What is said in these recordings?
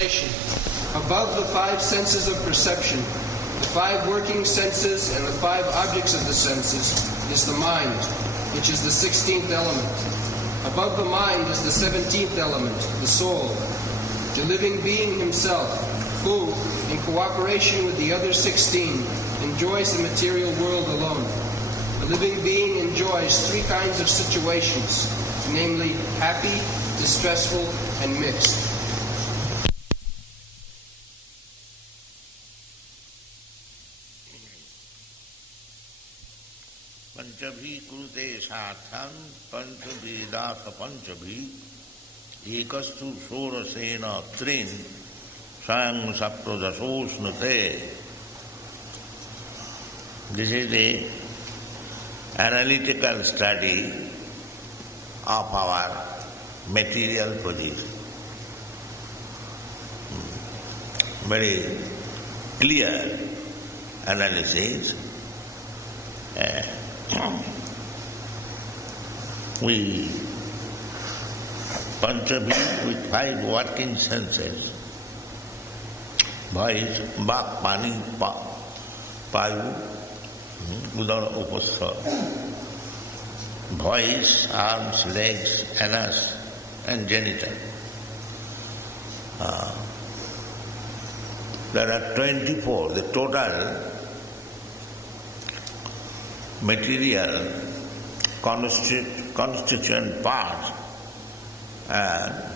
Above the five senses of perception, the five working senses and the five objects of the senses is the mind, which is the 16th element. Above the mind is the 17th element, the soul, the living being himself, who, in cooperation with the other 16, enjoys the material world alone. The living being enjoys three kinds of situations, namely happy, distressful, and mixed. Panchabhi kurute satham panchabhedasa panchabhi ekastu sorasena trin sang saprodasosnate. This is the analytical study of our material position. Very clear analysis. We Panchabhi with five working senses, voice, bak, pani, payu, udara, upastha, voice, arms, legs, anus, and genital. There are 24, the total material constituent parts are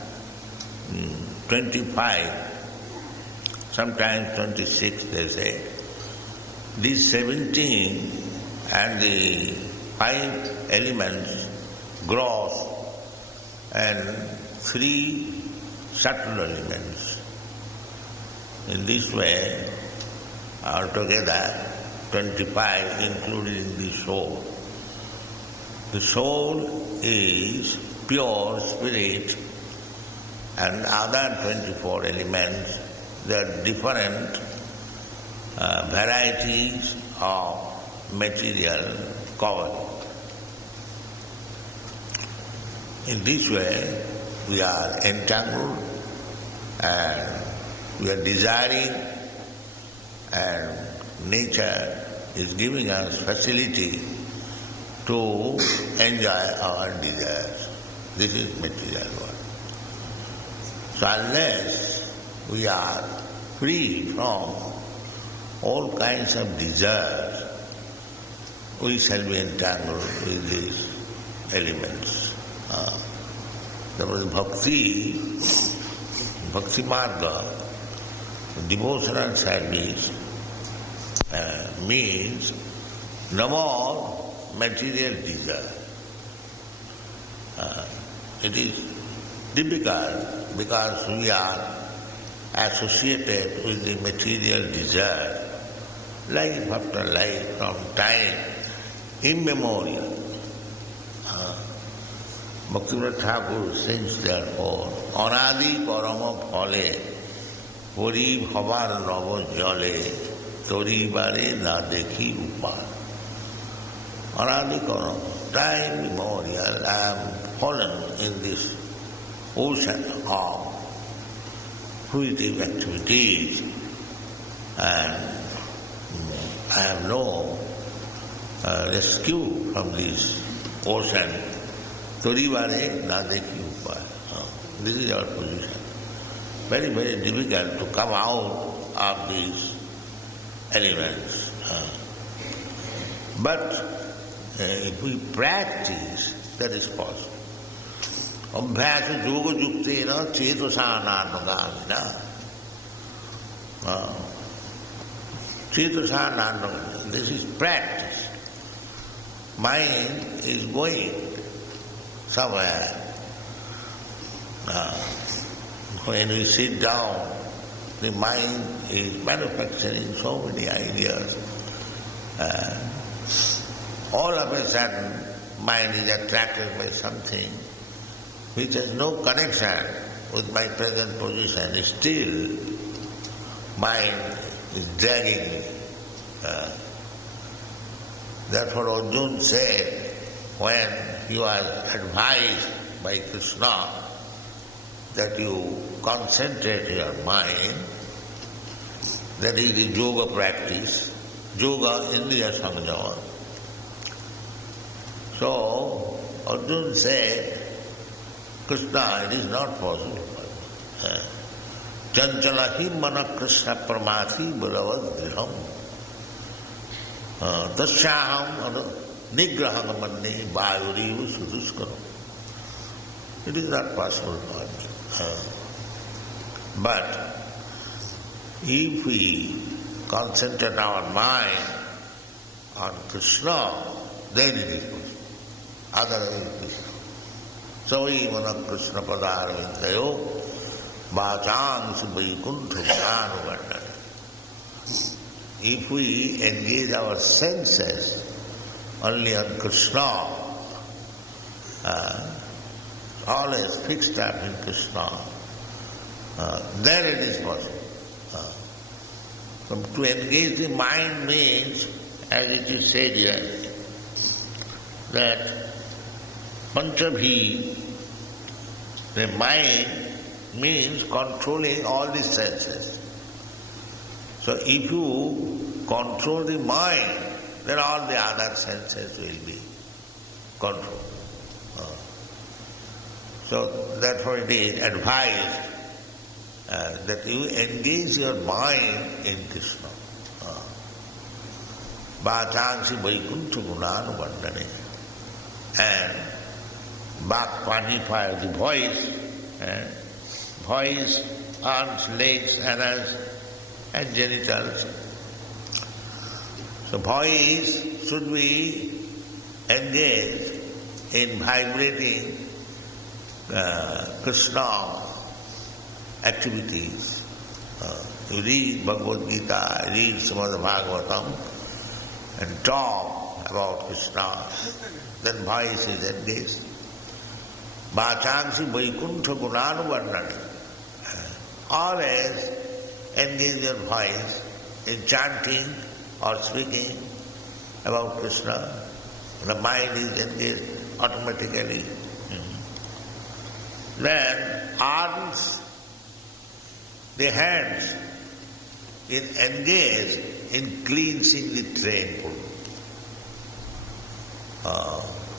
25, sometimes 26 they say. These 17 and the 5 elements, gross, and 3 subtle elements. In this way, altogether 25 including the soul. The soul is pure spirit, and other 24 elements, they are different varieties of material cover. In this way, we are entangled and we are desiring, and nature is giving us facility to enjoy our desires. This is material world. So unless we are free from all kinds of desires, we shall be entangled with these elements. There was bhakti marga, devotional service, means no more material desire. It is difficult because we are associated with the material desire, life after life, from time immemorial. Bhaktivinoda Thakur sings therefore, Anadi parama phale, pori bhavar nava jale, Toribare na dekhi upar. Anadi karama, time immemorial, I am fallen in this ocean of fruitive activities, and I have no rescue from this ocean. Toribare na dekhi upar. This is our position. Very, very difficult to come out of these elements. But if we practice, that is possible. Abhyasa yoga yuktena cetasa nanmagamina. Cetasa nanmagamina. This is practice. Mind is going somewhere. When we sit down, the mind is manufacturing so many ideas. All of a sudden, mind is attracted by something which has no connection with my present position. Still, mind is dragging me. Therefore, Arjuna said, when he was advised by Krishna that you concentrate your mind, that is the yoga practice, yoga indriya samyama. So, Arjuna said, Krishna, it is not possible. Chanchalahi mana Krishna pramati balavad griham. Tasyaham nigraham manne vayuriva suduskaram. It is not possible for us. But if we concentrate our mind on Krishna, then it is possible. Otherwise it is not. So even Krishna padarvindayo vācāṁ vaikuṇṭha gnānavardhane. If we engage our senses only on Krishna, always fixed up in Krishna, then it is possible. To engage the mind means, as it is said here, that Panchabhi, the mind, means controlling all the senses. So if you control the mind, then all the other senses will be controlled. So therefore it is advised that you engage your mind in Krishna. Vācāṁ vaikuṇṭha gunānuvardhane. And Vak magnifies the voice, voice, arms, legs, anus, and genitals. So voice should be engaged in vibrating Krishna activities. You read Bhagavad Gita, read Srimad Bhagavatam, and talk about Krishna, then voice is engaged. Vācāṁ vaikuṇṭha gunānuvardhane. Always engage your voice in chanting or speaking about Krishna. The mind is engaged automatically. Then arms, the hands, is engaged in cleansing the temple.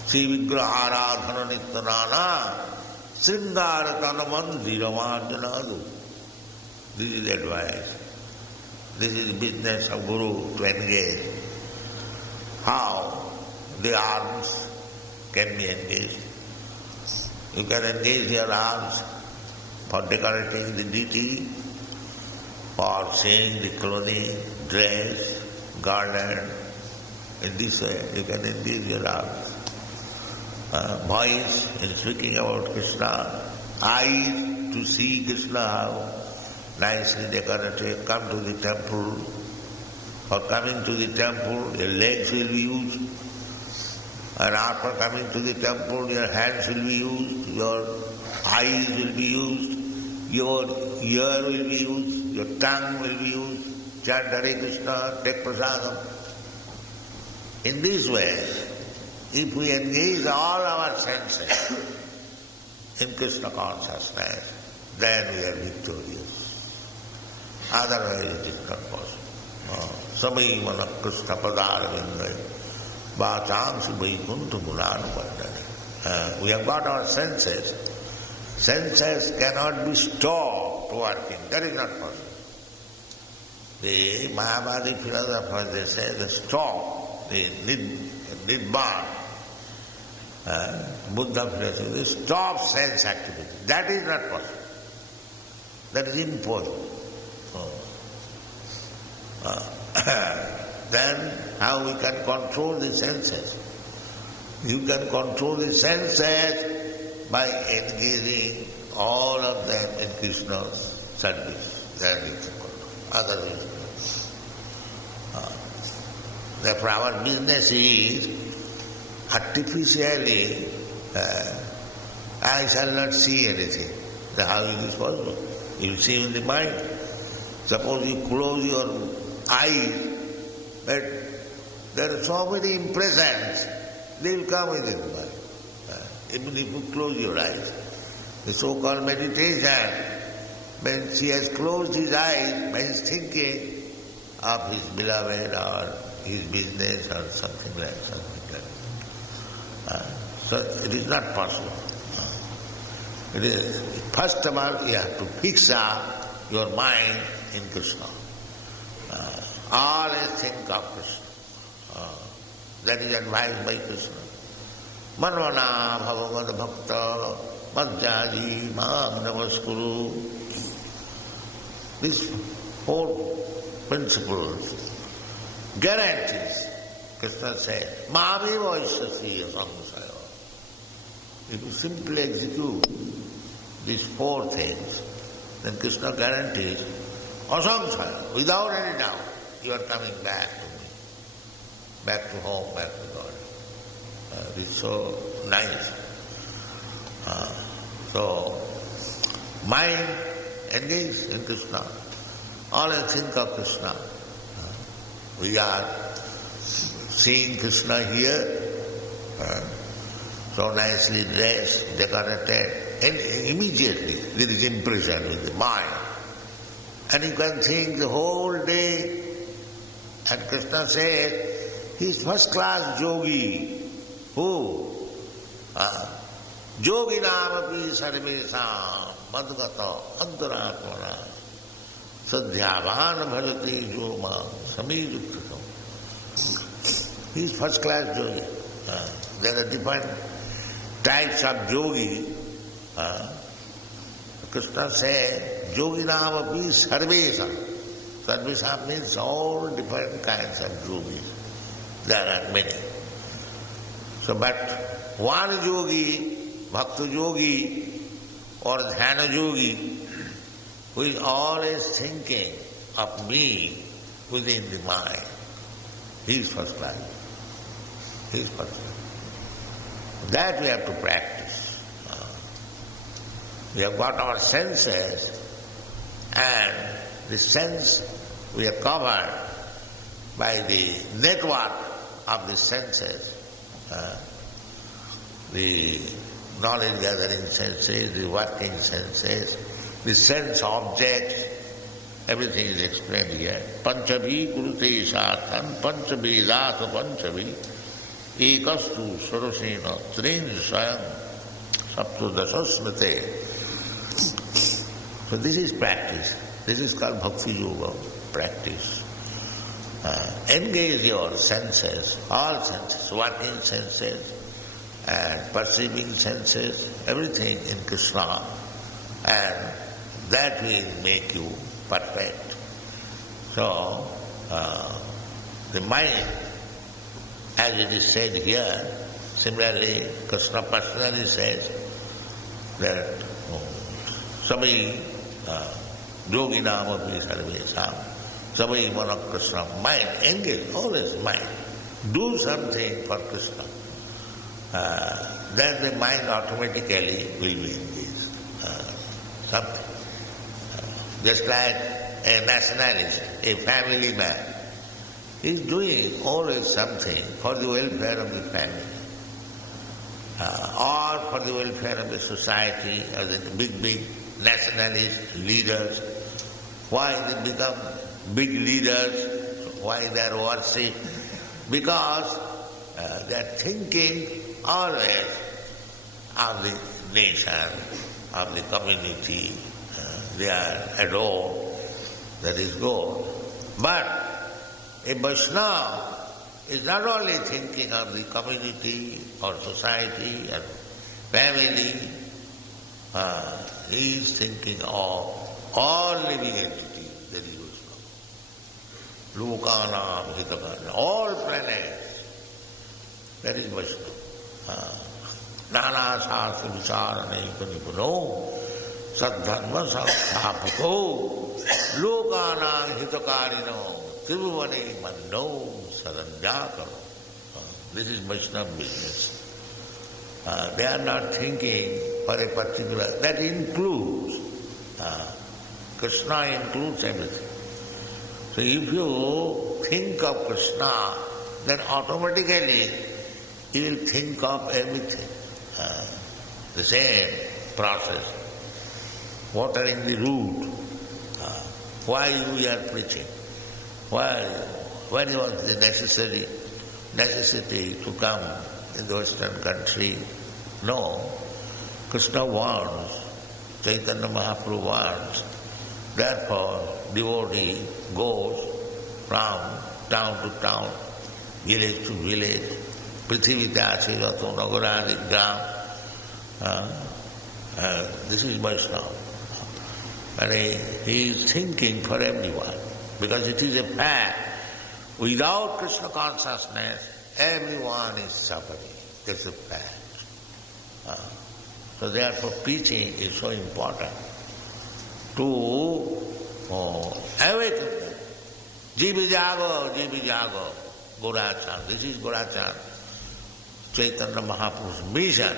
Sri Vigraharadhana Nityanana Sringaratanaman Dhiramarjanadu. This is advice. This is the business of Guru to engage. How the arms can be engaged. You can engage your arms for decorating the deity, for seeing the clothing, dress, garland. In this way you can engage your arms. Voice in speaking about Krishna, eyes to see Krishna how nicely decorated, come to the temple. For coming to the temple, your legs will be used. And after coming to the temple, your hands will be used, your eyes will be used, your ear will be used, your tongue will be used. Chant Hare Krishna, take prasadam. In this way, if we engage all our senses in Krishna consciousness, then we are victorious. Otherwise it is not possible. Samai mana Krishna padarvindai vācāṁ vaikuṇṭha gunānuvardhane. We have got our senses. Senses cannot be stopped working. That is not possible. The Mayavadi philosophers, they say, they stop, the Nibbana. Buddha philosophy, they stop sense activity. That is not possible. That is impossible. Then how we can control the senses? You can control the senses by engaging all of them in Krishna's service. That is control. Otherwise, therefore our business is artificially, I shall not see anything. Then how is this possible? You will see in the mind. Suppose you close your eyes, but there are so many impressions, they will come within the mind. Even if you close your eyes. the so-called meditation, when he has closed his eyes by his thinking of his beloved or his business or something like that. So it is not possible. It is, first of all, you have to fix up your mind in Krishna. Always think of Krishna. That is advised by Krishna. Manvana bhavavad bhakta madhyadi mam namaskuru. These four principles guarantees. Krishna says, Mami vaishyasi asamsaya. If you simply execute these four things, then Krishna guarantees asamsaya, without any doubt, you are coming back to me, back to home, back to God. It's so nice. So, mind engaged in Krishna. Always think of Krishna. We are seeing Krishna here, so nicely dressed, decorated, and immediately there is impression with the mind. And you can think the whole day. And Krishna said, he is first class yogi. Who? Yoginamapi sarvesam madgata antaratmana sadhyavan bhajati yomam samiyuktam. He is first class yogi. There are different types of yogi. Krishna said, yoginamapi sarvesam. Sarvesam means all different kinds of yogis. There are many. So, but one yogi, bhakti yogi or dhyana yogi, who is always thinking of me within the mind, he is first class. He is first class. That we have to practice. We have got our senses, and the sense we are covered by the network of the senses. The knowledge gathering senses, the working senses, the sense objects, everything is explained here. Panchavi kurute sarthan, panchavedasa panchavi, ekastu sarasena trin sayam, saptu dasasmate. So this is practice. This is called bhakti-yoga practice. Engage your senses, all senses, working senses and perceiving senses, everything in Krishna, and that will make you perfect. So, the mind, as it is said here, similarly, Krishna personally says that Sabai yoginam api sarvesam, Sabai mana Krishna, mind, engage, always mind. Do something for Krishna. Then the mind automatically will be engaged. Something. Just like a nationalist, a family man, is doing always something for the welfare of the family, or for the welfare of the society, as in big nationalist leaders. Why they become big leaders? Why they are worshipped? Because they are thinking always of the nation, of the community. They are adored, that is good. But a Vaishnava is not only thinking of the community or society or family, he is thinking of all living entities, that is Vaishnava. Lokanam hitakana, all planets, that is Vaishnava. Nana sastra vicharanaika nipuno saddharma samsthapako lokanam hitakarino tribhuvane manno saranjakaro. This is Vaishnava business. They are not thinking for a particular, that includes, Krishna includes everything. So if you think of Krishna, then automatically you will think of everything. The same process. Watering the root. Why we are preaching? Why? What was the necessity to come in the Western country? No. Krishna wants, Chaitanya Mahaprabhu wants, therefore devotee goes from town to town, village to village, prithivite ase jato nagarani gram. This is Vaishnava. And he is thinking for everyone, because it is a fact. Without Krishna consciousness, everyone is suffering. That's a fact. So therefore preaching is so important to awaken them. Jivijago, Gorachan. This is Gorachan, Chaitanya Mahaprabhu's mission,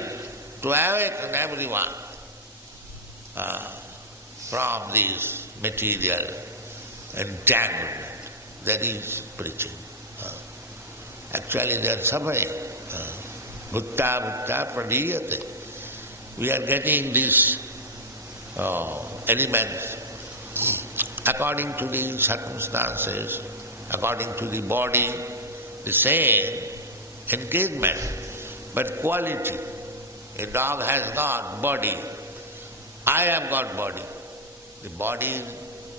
to awaken everyone from this material entanglement. That is preaching. Actually they are suffering. Bhutta pradiyate. We are getting these elements according to the circumstances, according to the body, the same engagement, but quality. A dog has got body. I have got body. The body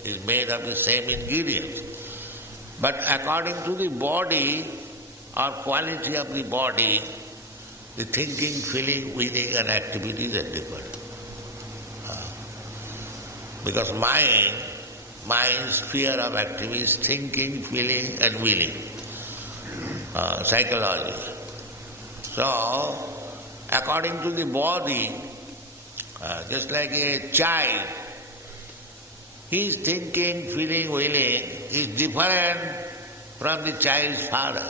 is made of the same ingredients. But according to the body or quality of the body, the thinking, feeling, willing and activities are different. Because mind sphere of activity is thinking, feeling and willing. Psychology. So, according to the body, just like a child, his thinking, feeling, willing is different from the child's father.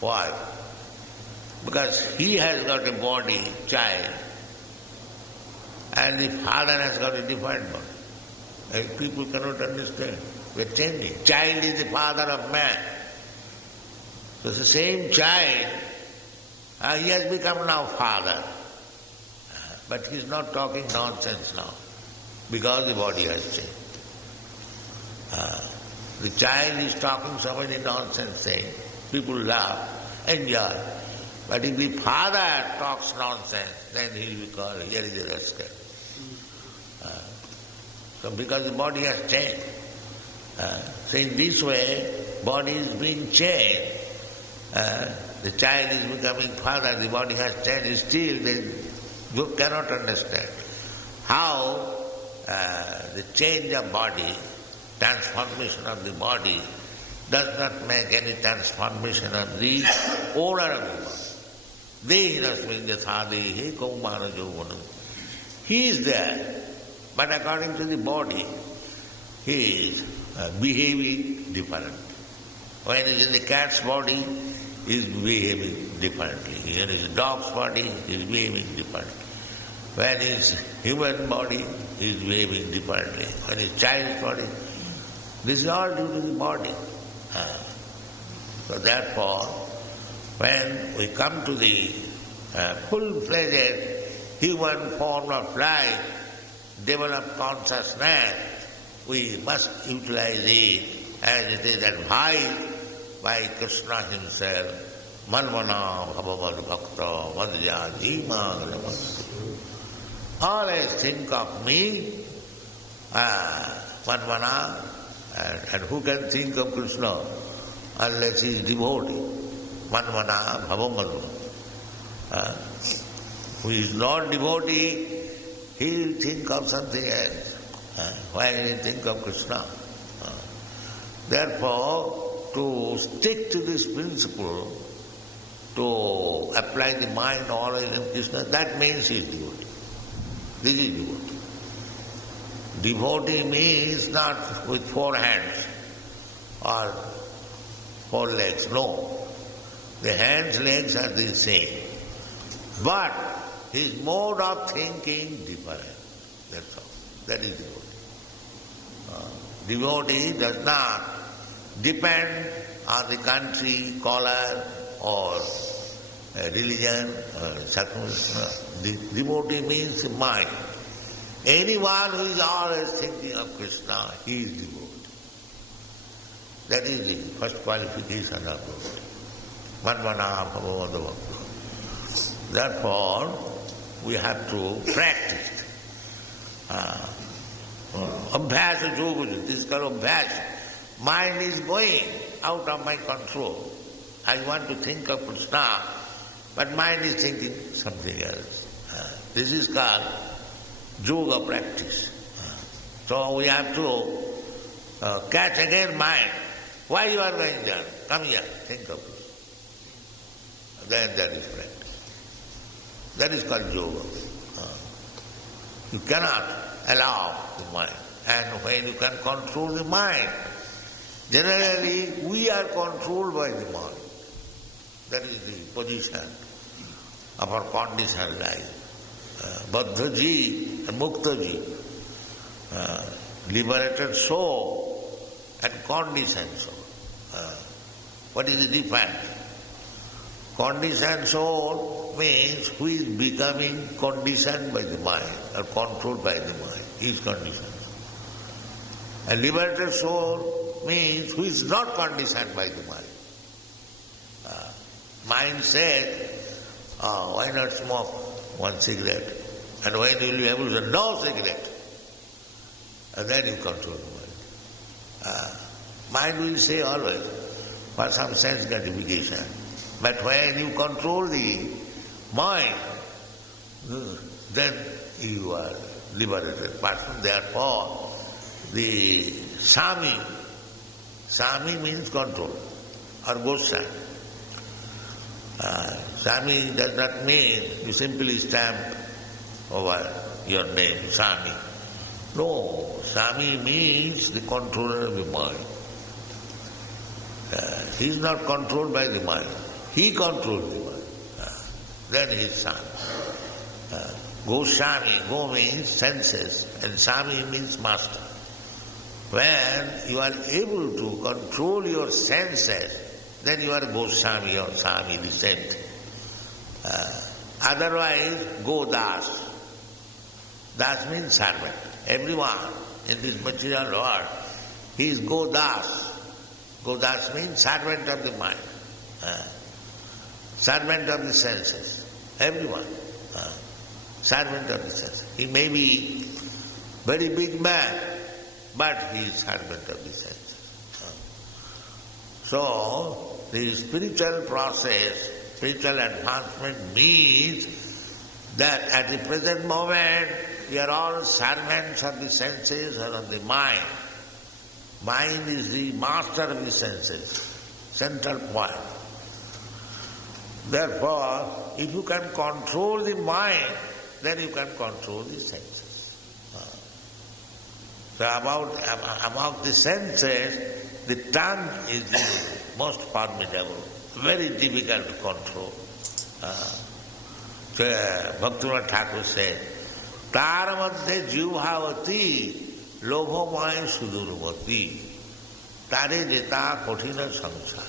Why? Because he has got a body, child, and the father has got a different body. And people cannot understand. We are changing. Child is the father of man. So the same child, he has become now father. But he is not talking nonsense now, because the body has changed. The child is talking so many nonsense things. People laugh, enjoy. But if the father talks nonsense, then he will be called, here is a rascal. So because the body has changed. So in this way, body is being changed. The child is becoming father, the body has changed. Still, you cannot understand how the change of body, transformation of the body, does not make any transformation of the owner of the body. He is there, but according to the body, he is behaving differently. When he is in the cat's body, he is behaving differently. When he is in the dog's body, he is behaving differently. When he is human body, he is behaving differently. When he is child's body, this is all due to the body. So therefore, when we come to the full-fledged human form of life, develop consciousness, we must utilize it as it is advised by Krishna himself. Manvana bhavavar bhakta vadja jima namastu. Always think of me, Manvana, and who can think of Krishna unless he is devotee? Manvana bhavavar. Who is not devotee, he will think of something else. Why will he think of Krishna? Therefore, to stick to this principle, to apply the mind always in Krishna, that means he is devotee. This is devotee. Devotee means not with 4 hands or 4 legs, no. The hands, legs are the same. But his mode of thinking different. That's all. That is devotee. Devotee does not depend on the country, color or religion, circumstance. The devotee means mind. Anyone who is always thinking of Krishna, he is devotee. That is the first qualification of devotee. Manmana bhagavata bhakti. Therefore, we have to practice. Abhyasa yoga, this is called abhyasa. Mind is going out of my control. I want to think of Krishna, but mind is thinking something else. This is called yoga practice. So we have to catch again mind. Why you are going there? Come here, think of it. Then that is practice. That is called yoga. You cannot allow the mind. And when you can control the mind, generally we are controlled by the mind. That is the position of our conditioned life. Baddha ji and mukta ji, liberated soul and conditioned soul. What is the difference? Conditioned soul means who is becoming conditioned by the mind or controlled by the mind. He is conditioned. And liberated soul means who is not conditioned by the mind. Mind said, why not smoke one cigarette? And when you will be able to say, no cigarette, and then you control the mind. Mind will say always, for some sense gratification. But when you control the mind, then you are liberated person. Therefore, the Sami means control, or Goswami. Sami does not mean you simply stamp over your name, Sami. No, Sami means the controller of the mind. He is not controlled by the mind. He controls the mind. Then he is Sami. Goswami, go means senses, and Sami means master. When you are able to control your senses, then you are Goswami or Sami, the saint. Otherwise, go Das. Das means servant. Everyone in this material world, he is Go Das. Go Das means servant of the mind, servant of the senses. Everyone, servant of the senses. He may be very big man, but he is servant of the senses. So, the spiritual process, spiritual advancement means that at the present moment we are all servants of the senses or of the mind. Mind is the master of the senses, central point. Therefore, if you can control the mind, then you can control the senses. So among the senses, the tongue is the most formidable, very difficult to control. So Bhaktivinoda Thakur said, Tar madhye jivbhavati lobhamaya sudurvati tare jeta kothina samsara.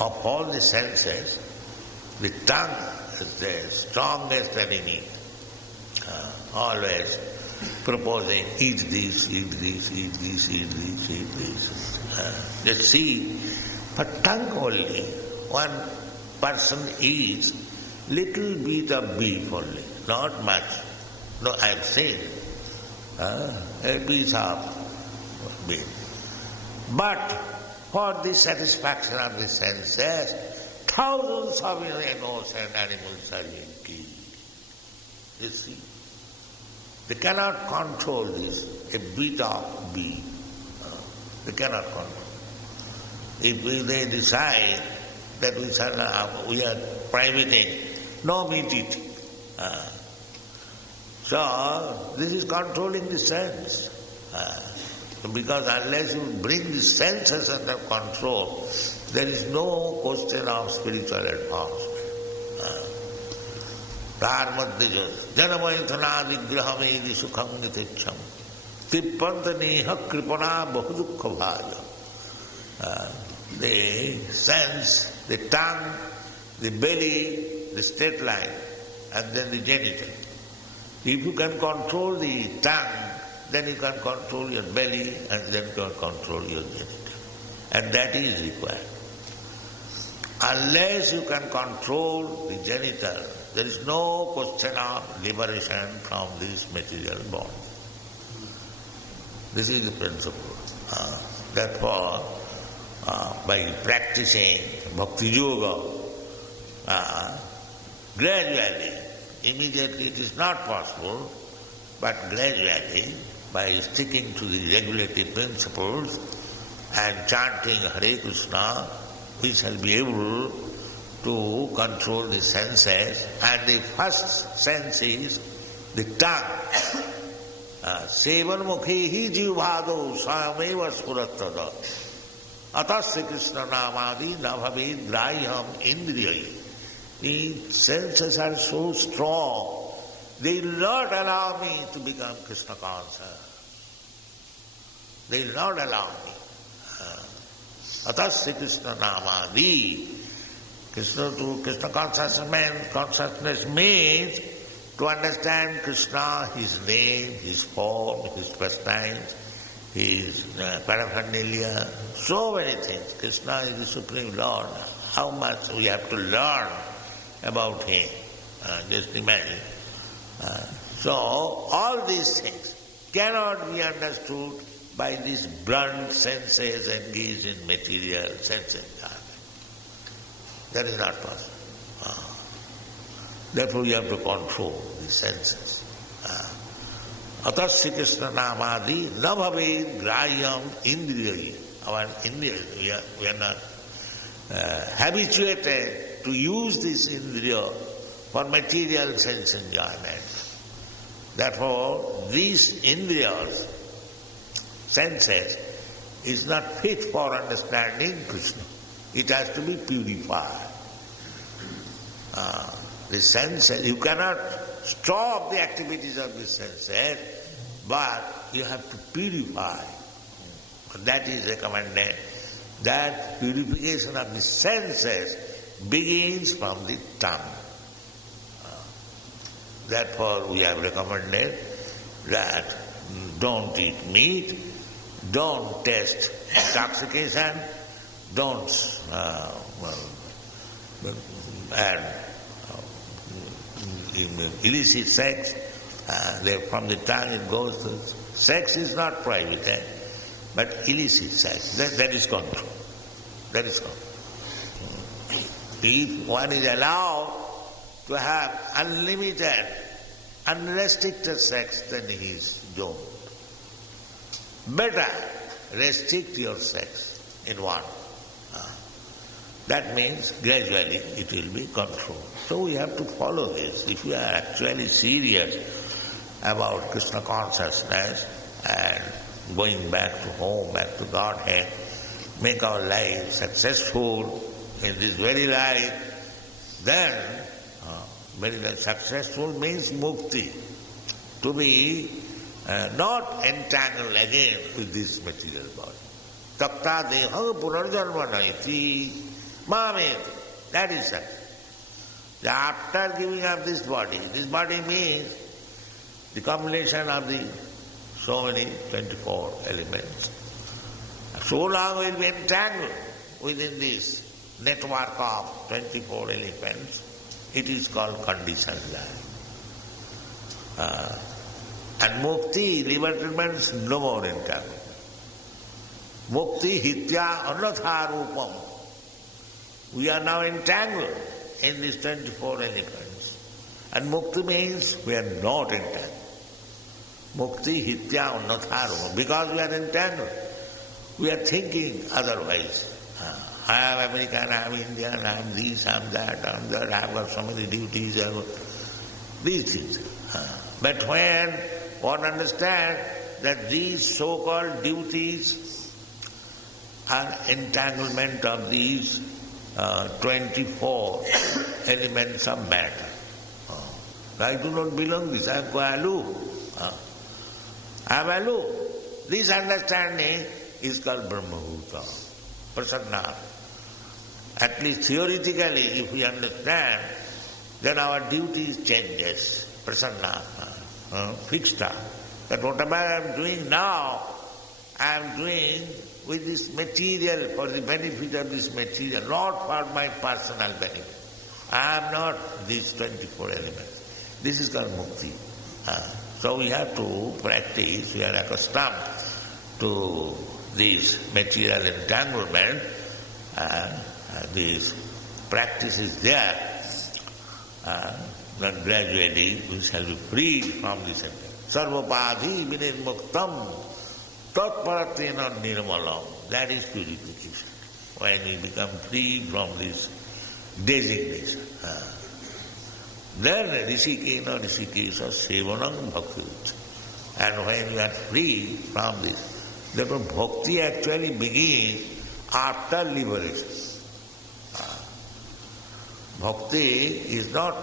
Of all the senses, the tongue is the strongest enemy, always proposing, eat this, eat this, eat this, eat this, eat this. Let's see, for tongue only, one person eats little bit of beef only, not much. No, I have seen a piece of beef. But for the satisfaction of the senses, thousands of innocent animals are being killed. You see, they cannot control this, a bit of beef. They cannot control. If they decide that we are prohibiting, no meat eating. So, this is controlling the sense. Because unless you bring the senses under control, there is no question of spiritual advancement. Dharmadya janamaithana nigrahame sukham nitecham tippanta kripana bahudukha bhaja. The sense the tongue, the belly, the straight line, and then the genital. If you can control the tongue, then you can control your belly and then you can control your genital. And that is required. Unless you can control the genital, there is no question of liberation from this material body. This is the principle. Therefore, by practicing bhakti-yoga, gradually, immediately it is not possible, but gradually, by sticking to the regulative principles and chanting Hare Krishna, we shall be able to control the senses. And the first sense is the tongue. Sevanmukhi jivado swayameva spurattada atasya Krishna namadi na bhavid graham indriyai. The senses are so strong, they will not allow me to become Krishna conscious. They will not allow me. Atasya Krishna namadi. Krishna consciousness means to understand Krishna, his name, his form, his pastimes, his paraphernalia, so many things. Krishna is the Supreme Lord. How much we have to learn about him. Just imagine. So all these things cannot be understood by these blunt senses engaged in material sense enjoyment. That is not possible. Therefore you have to control the senses. Atasya Krishna namadi na bhavet grahyam indriyai. Our indriya, we are not habituated to use this indriya for material sense enjoyment. Therefore, these indriyas, senses, is not fit for understanding Krishna. It has to be purified. The senses, you cannot stop the activities of the senses, but you have to purify. That is recommended. That purification of the senses begins from the tongue. Therefore, we have recommended that don't eat meat, don't taste intoxication, don't add illicit sex. From the tongue it goes to sex is not prohibited, but illicit sex, that is control. That is control. If one is allowed to have unlimited, unrestricted sex, then he is doomed. Better restrict your sex in one. That means gradually it will be controlled. So we have to follow this. If we are actually serious about Krishna consciousness and going back to home, back to Godhead, make our life successful in this very life, then very well successful means mukti. To be not entangled again with this material body. Takta deha punarjanma naiti mamet. That is success. After giving up this body means the combination of the so many 24 elements. So long we will be entangled within this network of 24 elements. It is called conditioned life. And mukti, liberty means no more entanglement. Mukti hitya anatha rupam. We are now entangled in these 24 elements. And mukti means we are not entangled. Mukti hitya anatha rupam. Because we are entangled, we are thinking otherwise. I am American, I am Indian, I am this, I am that, I am that, I have got so many duties, these things. But when one understands that these so-called duties are entanglement of these 24 elements of matter. I do not belong this, I am alu. I am alu. This understanding is called Brahma-bhuta, prasanna. At least theoretically, if we understand, then our duty changes, prasanna, fixed up. That whatever I am doing now, I am doing with this material, for the benefit of this material, not for my personal benefit. I am not these 24 elements. This is called mukti. So we have to practice, we are accustomed to this material entanglement, this practice is there, then gradually we shall be freed from this entanglement. Sarvapadhi vinirmuktam tatparatena nirmalam. That is purification. When we become free from this designation. Then rishikena rishikesha sevanam bhakti. And when you are free from this, therefore bhakti actually begins after liberation. Bhakti is not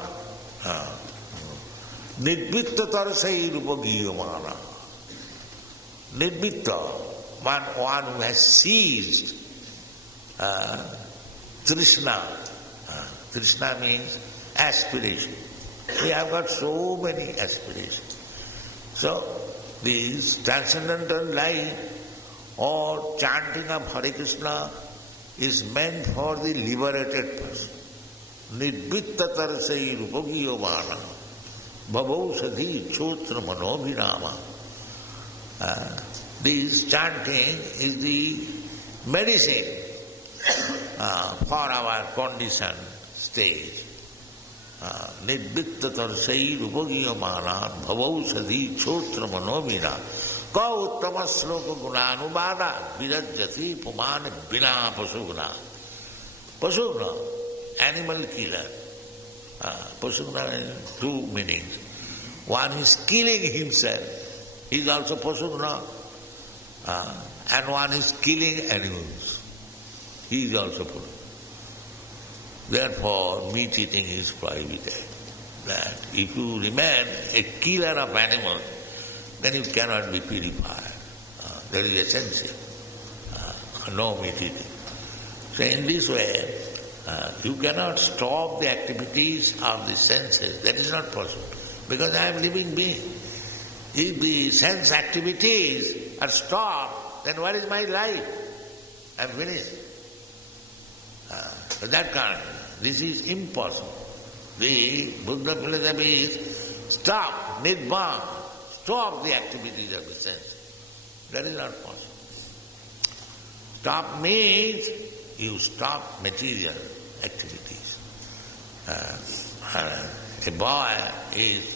nidvitta tarasai rupagiyamana. Nidvitta, one who has ceased Trishna. Trishna means aspiration. We have got so many aspirations. So, this transcendental life or chanting of Hare Krishna is meant for the liberated person. Nidvitta tarasai rupagiyamana bhavau sadhi chotra manobhinama. This chanting is the medicine for our conditioned stage. Nidvitta tarsai rupagiyamana bhavau sadhi chotra manobhina ka uttama sloka gunanubada virajyati pumane bina pasugna. Pasugna, animal killer. Pasugna has two meanings. One is killing himself. He is also pasugna. And one is killing animals. He is also pasugna. Therefore, meat eating is prohibited. That if you remain a killer of animals, then you cannot be purified. That is essential. No meat eating. So in this way, you cannot stop the activities of the senses. That is not possible. Because I am living being. If the sense activities are stopped, then what is my life? I am finished. That kind. This is impossible. The Buddha philosophy is stop, nirvana, stop the activities of the senses. That is not possible. Stop means you stop material activities. A boy is,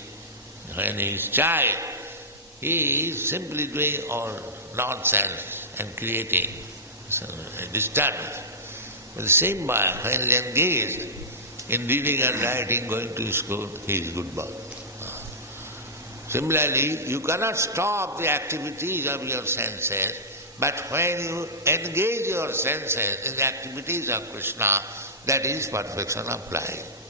when he is child, he is simply doing all nonsense and creating disturbance. But the same boy, when he is engaged in reading and writing, going to school, he is good boy. Similarly, you cannot stop the activities of your senses, but when you engage your senses in the activities of Krishna, that is perfection of life.